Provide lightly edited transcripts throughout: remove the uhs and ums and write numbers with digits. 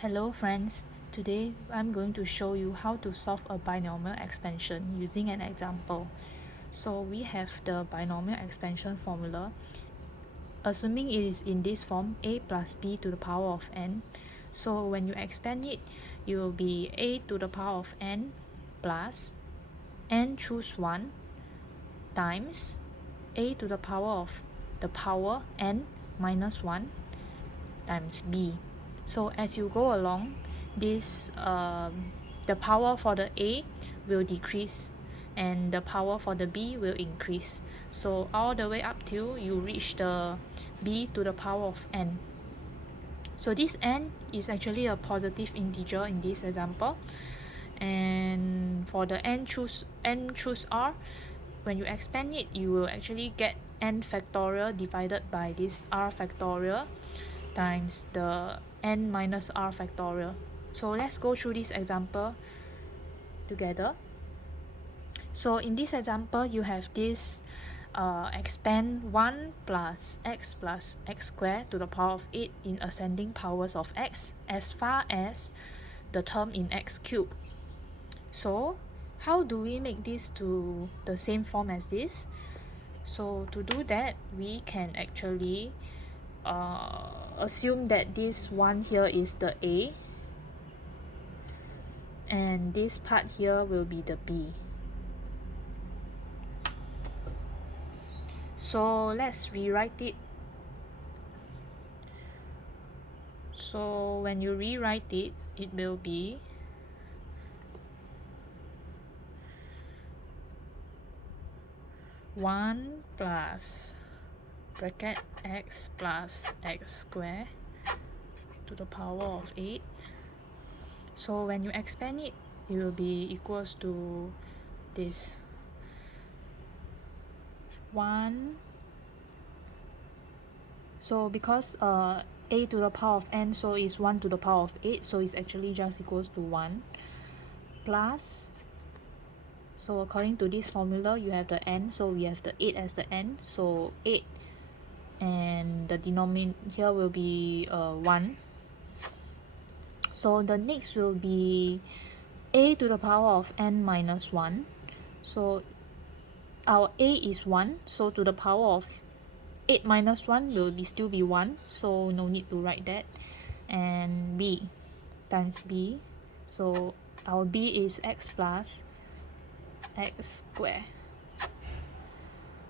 Hello friends, today I'm going to show you how to solve a binomial expansion using an example. So we have the binomial expansion formula. Assuming it is in this form, a plus b to the power of n. So when you expand it, it will be a to the power of n plus n choose 1 times a to the power of the power n minus 1 times b. So as you go along, this the power for the a will decrease and the power for the b will increase. So all the way up till you reach the b to the power of n. So this n is actually a positive integer in this example. And for the n choose r, when you expand it, you will actually get n factorial divided by this r factorial times the n minus r factorial. So let's go through this example together. So in this example, you have this expand 1 plus x squared to the power of 8 in ascending powers of x as far as the term in x cubed. So how do we make this to the same form as this? So to do that, we can actually assume that this one here is the a and this part here will be the b. So let's rewrite it. So when you rewrite it, it will be one plus bracket x plus x squared to the power of 8. So when you expand it, it will be equals to this 1. So because a to the power of n, so is 1 to the power of 8, so it's actually just equals to 1 plus, so according to this formula you have the n, so we have the 8 as the n, so 8, and the denominator here will be 1. So the next will be a to the power of n minus 1. So our a is 1, so to the power of 8 minus 1 will still be 1, so no need to write that. And b times b, so our b is x plus x squared.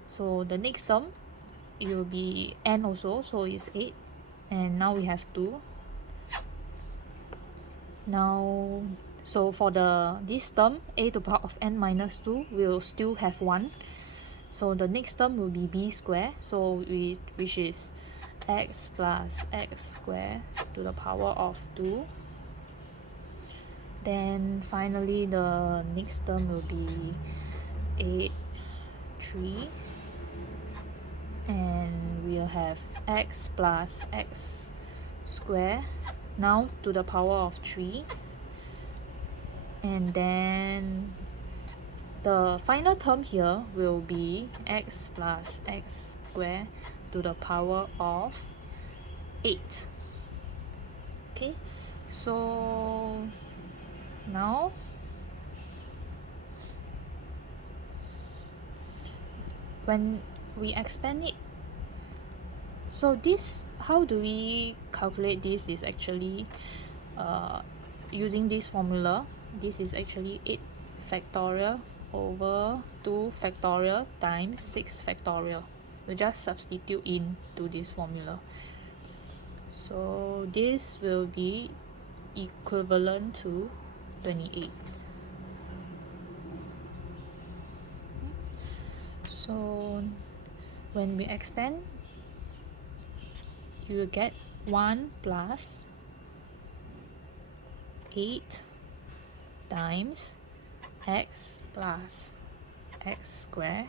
So the next term, it will be n also, so it's 8, and now we have 2. Now, so for this term, a to the power of n minus 2 will still have 1. So the next term will be b squared, so which is x plus x squared to the power of 2. Then finally the next term will be 8, 3, and we'll have x plus x squared now to the power of 3. And then the final term here will be x plus x squared to the power of 8. Okay, so now when we expand it, so this, how do we calculate this is actually using this formula. This is actually 8 factorial over 2 factorial times 6 factorial. We just substitute into this formula. So this will be equivalent to 28. So when we expand, you will get 1 plus 8 times x plus x squared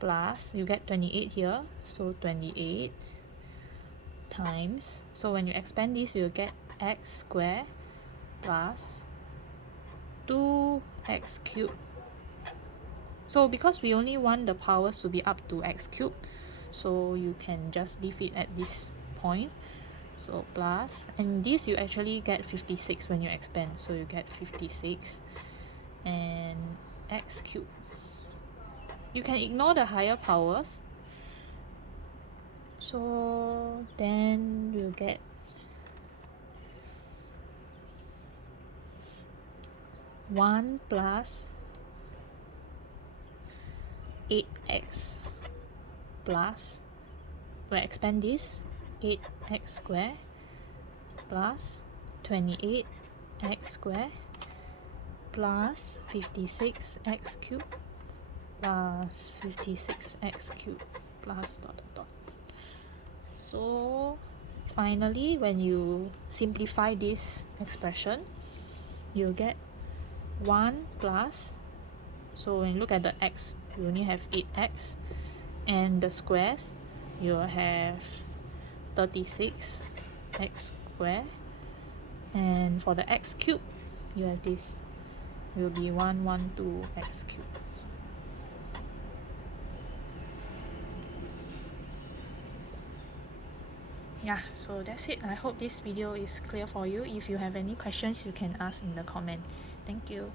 plus, you get 28 here, so 28 times, so when you expand this, you'll get x squared plus 2x cubed. So because we only want the powers to be up to x cubed, so you can just leave it at this point. So plus, and this you actually get 56 when you expand, so you get 56 and x cubed. You can ignore the higher powers, so then you get 1 plus 8x plus, we expand this, 8x squared plus 28x squared plus 56x cubed plus 56x cubed plus dot dot dot. So finally, when you simplify this expression, you get 1 plus, so when you look at the x, you only have 8x, and the squares, you have 36x squared, and for the x cubed, you have this, will be 112x cubed. Yeah, so that's it. I hope this video is clear for you. If you have any questions, you can ask in the comment. Thank you.